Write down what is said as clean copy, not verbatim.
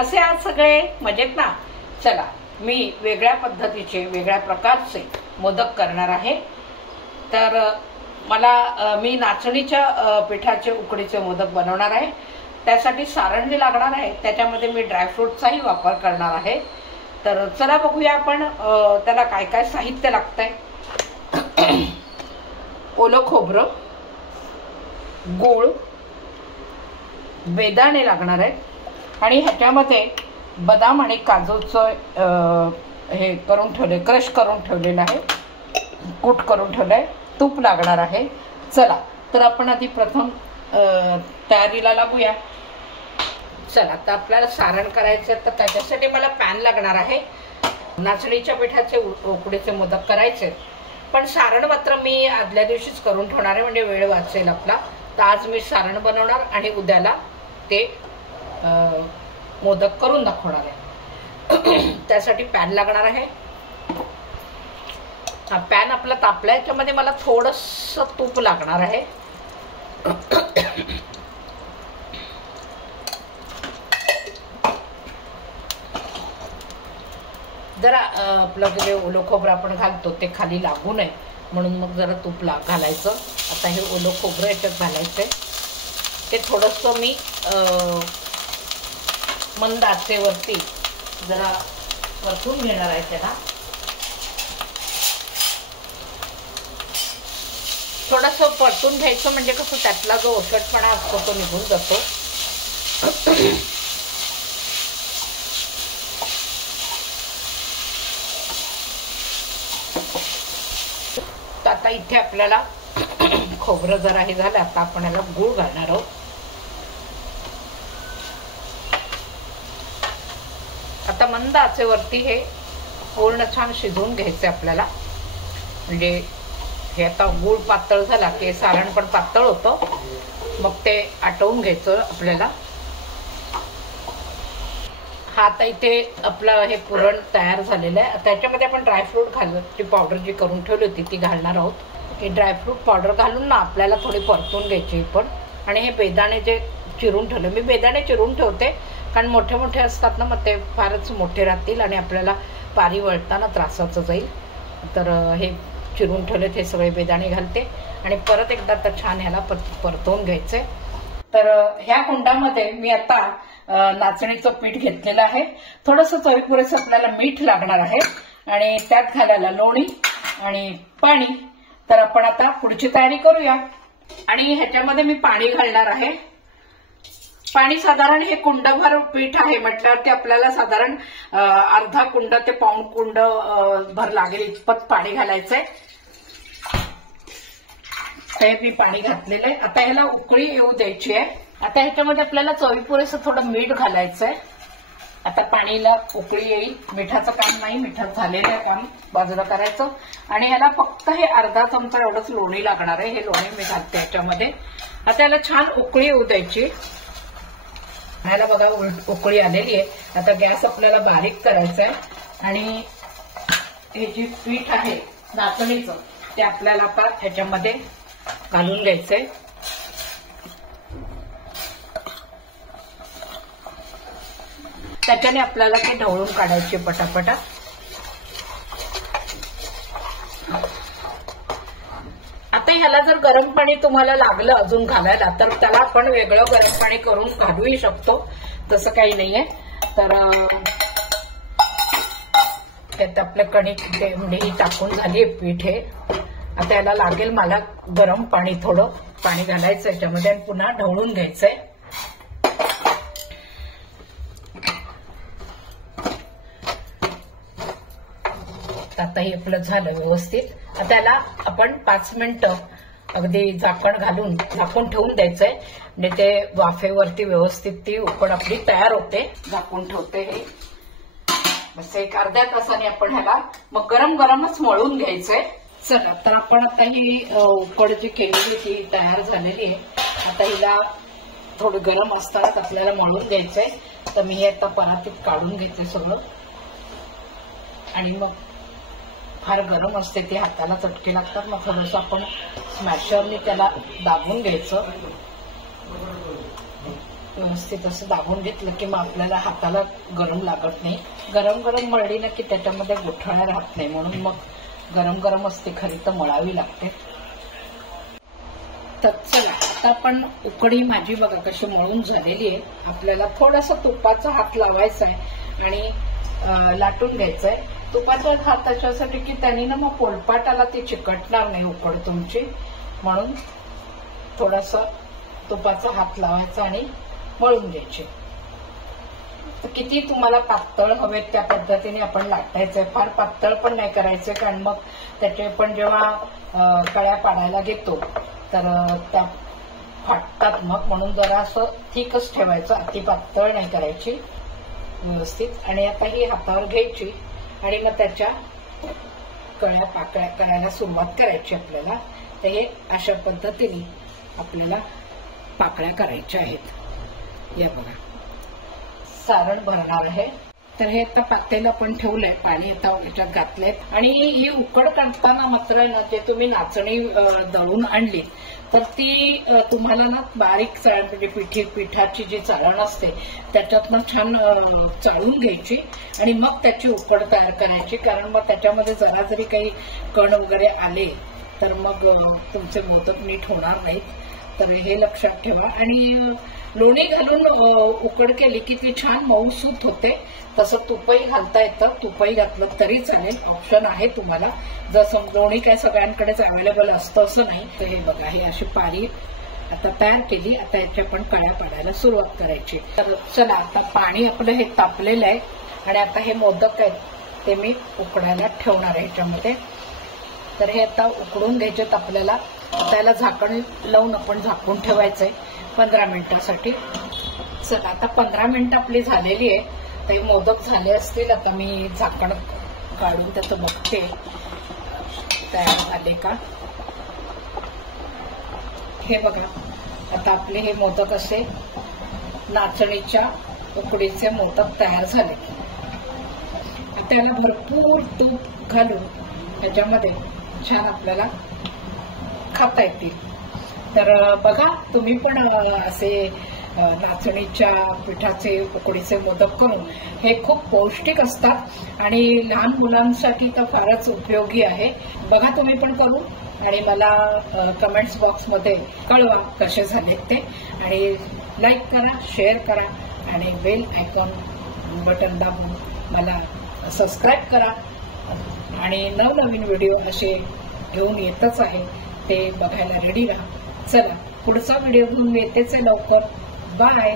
कसे आहात सगळे? मजेत ना? चला, मी वेगळ्या पद्धतीचे वेगळ्या प्रकारचे मोदक करणार आहे। तर मी नाचणीच्या पिठाचे उकडीचे मोदक बनवणार आहे। त्यासाठी सारण जे लागणार आहे त्याच्यामध्ये मी ड्रायफ्रूटचाही वापर करणार आहे। तर चला बघूया आपण त्याला काय काय साहित्य लागतंय। ओलं खोबरं, गूळ, बेदाणे लागणार आहेत आणि ह्याच्यामध्ये बदाम आणि काजूचं हे करून ठेवले, क्रश करून ठेवलेलं आहे, कूट करून ठेवलंय, तूप लागणार आहे। चला तर आपण आधी प्रथम तयारीला लागूया। चला तर आपल्याला सारण करायचं तर त्याच्यासाठी मला पॅन लागणार आहे। नाचणीच्या पिठाचे उकडीचे मोदक करायचे, पण सारण मात्र मी आदल्या दिवशीच करून ठेवणार आहे, म्हणजे वेळ वाचेल आपला। तर आज मी सारण बनवणार आणि उद्याला ते मोदक करून दाखवणार आहे। त्यासाठी पॅन लागणार आहे। हा पॅन आपला तापला, याच्यामध्ये मला थोडंसं तूप लागणार आहे। जरा आपलं जे ओलं खोबरं आपण घालतो ते खाली लागू नये म्हणून मग जरा तूप घालायचं। आता हे ओलं खोबरं याच्यात घालायचंय, ते थोडंसं मी मंद आचेवरती जरा परतून घेणार आहे। त्याला थोडंसं परतून घ्यायचं, म्हणजे कसं त्यातला जो ओशटपणा असतो तो निघून जातो। आता इथे आपल्याला खोबरं जरा हे झालं, आता आपण याला गूळ घालणार आहोत। आता मंद आचेवरती हे पूर्ण छान शिजवून घ्यायचे आपल्याला, म्हणजे हे आता गूळ पातळ झाला की सारण पण पातळ होतं, मग ते आटवून घ्यायचं आपल्याला। हा आता इथे आपलं हे पुरण तयार झालेलं आहे। त्याच्यामध्ये आपण ड्रायफ्रूट ती पावडर जी करून ठेवली होती ती घालणार आहोत। हे ड्रायफ्रूट पावडर घालून ना आपल्याला थोडी परतून घ्यायची पण। आणि हे बेदाणे जे चिरून ठेवले, मी बेदाणे चिरून ठेवते कारण मोठे मोठे असतात ना, मग ते फारच मोठे राहतील आणि आपल्याला पारी वळताना त्रासाचं जाईल। तर हे चिरून ठेवले ते सगळे बेदाणे घालते आणि परत एकदा तर छान ह्याला परतवून घ्यायचंय। तर ह्या कुंडामध्ये मी आता नाचणीचं पीठ घेतलेलं आहे। थोडंसं चवीपुरेसं आपल्याला मीठ लागणार आहे आणि त्यात घालायला लोणी आणि पाणी। तर आपण आता पुढची तयारी करूया। आणि ह्याच्यामध्ये मी पाणी घालणार आहे। पाणी साधारण हे कुंडभर पीठ आहे म्हटल्यावर ते आपल्याला साधारण अर्धा कुंड ते पाऊण कुंड भर लागेल इतपत पाणी घालायचंय। हे मी पाणी घातलेलं आहे। आता ह्याला उकळी येऊ द्यायची आहे। आता ह्याच्यामध्ये आपल्याला चवीपुरेसं थोडं मीठ घालायचंय। आता पाणीला उकळी येईल, मिठाचं काम नाही, मिठात झालेलं आहे काम, बाजूला करायचं। आणि ह्याला फक्त हे अर्धा चमचा एवढंच लोणी लागणार आहे, हे लोणी मी घालते ह्याच्यामध्ये। आता याला छान उकळी येऊ द्यायची। ह्याला बघा उकळी आलेली आहे। आता गॅस आपल्याला बारीक करायचा आहे आणि हे जे पीठ आहे नाचणीचं ते आपल्याला आता ह्याच्यामध्ये घालून घ्यायचंय। त्याच्याने आपल्याला ते ढवळून काढायचे पटापटा। आता ह्याला जर गरम पाणी तुम्हाला लागलं अजून घालायला तर त्याला आपण वेगळं गरम पाणी करून घालूही शकतो, तसं काही नाहीये। तर त्यात आपलं कणिक म्हणजे ही टाकून झाली पीठ हे। आता याला लागेल मला गरम पाणी, थोडं पाणी घालायचं याच्यामध्ये आणि पुन्हा ढवळून घ्यायचंय। आता हे आपलं झालं व्यवस्थित। आता याला आपण 5 मिनिटं अगदी झाकण घालून झाकून ठेवून द्यायचंय, म्हणजे ते वाफेवरती व्यवस्थित ती उकड आपली तयार होते। झाकून ठेवते हे बस एक अर्ध्या तासाने आपण ह्याला मग गरम गरमच मळून घ्यायचंय। चला तर आपण आता ही उकड जी केलेली ती तयार झालेली आहे। आता हिला थोडं गरम असतानाच आपल्याला मळून घ्यायचंय। तर मी हे आता परातीत काढून घेते सगळं आणि मग फार गरम असते ते, हाताला चटके लागतात, मग थोडंसं आपण स्मॅशरने त्याला दाबून घ्यायचं। व्यवस्थित असं दाबून घेतलं की मग आपल्याला हाताला गरम लागत नाही. गरम गरम मळली ना की त्याच्यामध्ये गुठळ्या राहत नाही, म्हणून मग गरम गरम असते खरी तर मळावी लागते. तर चला आता आपण उकडी माझी बघा कशी मळून झालेली आहे. आपल्याला थोडासा तुपाचा हात लावायचा आहे आणि लाटून घ्यायचा आहे. तुपाचा हात त्याच्यासाठी की त्यांनी ना मग पोलपाटाला ती चिकटणार नाही उकड तुमची, म्हणून थोडासा तुपाचा हात लावायचा आणि मळून घ्यायचे. तर किती तुम्हाला पातळ हवेत त्या पद्धतीने आपण लाटायचंय. फार पातळ पण नाही करायचंय, कारण मग त्याचे पण जेव्हा कळ्या पाडायला घेतो तर त्या फाटतात मग, म्हणून जरा असं थिकच ठेवायचं, अति पातळ नाही करायची व्यवस्थित. आणि आता ही हातावर घ्यायची आणि मग त्याच्या कळ्या पाकळ्या करायला सुरुवात करायची आपल्याला. तर हे अशा पद्धतीने आपल्याला पाकळ्या करायच्या आहेत. या बघा सारण भरणार आहे. तर हे आता पातेलं आपण ठेवलंय, पाणी आता याच्यात घातलंय. आणि ही उकड काढताना मात्र ना जे तुम्ही नाचणी दळून आणली तर ती तुम्हाला ना बारीक चाळ म्हणजे पिठाची जी चाळण असते त्याच्यातनं छान चाळून घ्यायची आणि मग त्याची उकड तयार करायची. कारण मग त्याच्यामध्ये जरा जरी काही कण वगैरे आले तर मग तुमचे मोदक नीट होणार नाहीत. तर हे लक्षात ठेवा. आणि लोणी घालून उकड केली की ती छान मऊसूत होते. तसं तुपही घालता येतं, तुपही घातलं तरी चालेल, ऑप्शन आहे तुम्हाला. जसं लोणी काय सगळ्यांकडेच अवेलेबल असतं असं नाही. तर हे बघा हे अशी पारी आता तयार केली. आता याच्या आपण कळ्या पाडायला सुरुवात करायची. तर चला आता पाणी आपलं हे तापलेलं आहे आणि आता हे मोदक आहेत ते मी उकडायला ठेवणार आहे ह्याच्यामध्ये. तर हे आता उकडून घ्यायचे आपल्याला. त्याला झाकण लावून आपण झाकून ठेवायचंय 15 मिनिटासाठी. चला आता 15 मिनिटं आपली झालेली आहे. ते मोदक झाले असतील. आता मी झाकण काढून त्याचं बघते तयार झाले का. हे बघा आता आपले हे मोदक असे नाचणीच्या उकडीचे मोदक तयार झाले. त्याला भरपूर तूप घालून त्याच्यामध्ये छान आपल्याला खाता येतील. तर बघा तुम्ही पण असे नाचणीच्या पिठाचे उकडीचे मोदक करून. हे खूप पौष्टिक असतात आणि लहान मुलांसाठी तर फारच उपयोगी आहे. बघा तुम्ही पण करून आणि मला कमेंट्स बॉक्समध्ये कळवा कसे झाले ते. आणि लाईक करा, शेअर करा आणि बेल आयकॉन बटन दाबून मला सबस्क्राईब करा. आणि नवनवीन व्हिडिओ असे घेऊन येतच आहे, ते बघायला रेडी राहा. चला पुढचा व्हिडिओ घेऊन येतेच आहे लवकर. बाय.